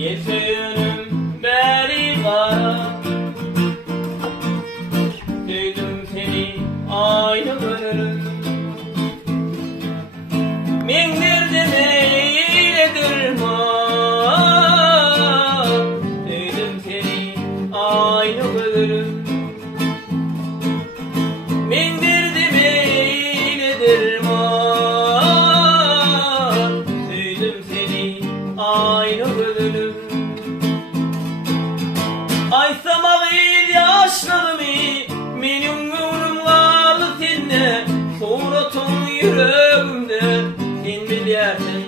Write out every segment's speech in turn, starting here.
Yeşeğinin beri kara, duydum seni aynı gönlüm. Men derdim eyledir ma, duydum seni aynı gönlüm. Men derdim eyledir ma, duydum seni aynı gönlüm. Aysam ağıyla yaşlarımı, menim gönlüm kaldı sende. Suratın yüreğimde, sen bilersin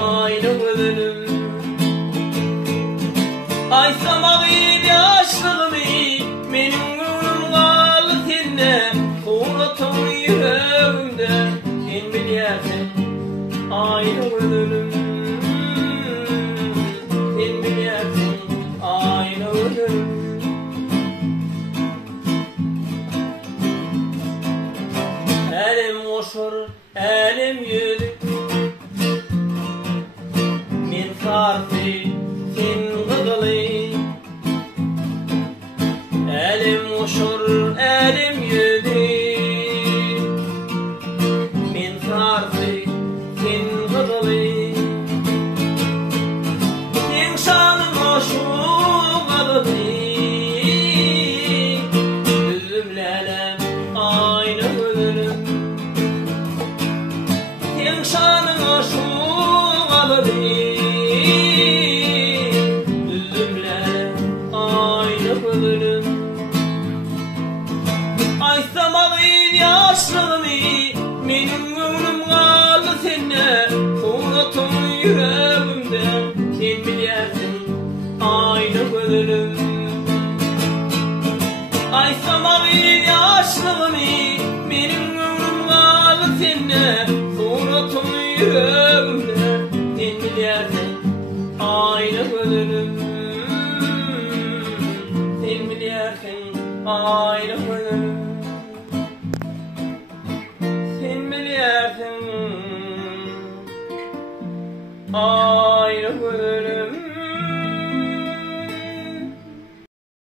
aynı gönlüm. Aysam ağıyla yaşlarımı, menim gönlüm kaldı sende. Suratın yüreğimde, sen bilersin aynı gönlüm. Sen bilersin aynı gönlüm. Elim koşur, elim yürür, men sarsı, sen gıdılı. Elim koşur, elim yürür, men sarsı, sen gıdılı. Sen şanın hoşu kalıdı, üzümlerim aynı gönlüm. Sen şanın hoşu kalıdı, üzümlerim aynı gönlüm. Aysam ağıyla yaşlarımı, menim gönlüm kaldı sende. Suratın yüreğimde, sen bilersin aynı gönlüm. Aysam ağıyla yaşlarımı, menim gönlüm kaldı sende. Suratın yüreğimde, sen bilersin aynı gönlüm. Sen bilersin aynı gönlüm. Sen bilersin aynı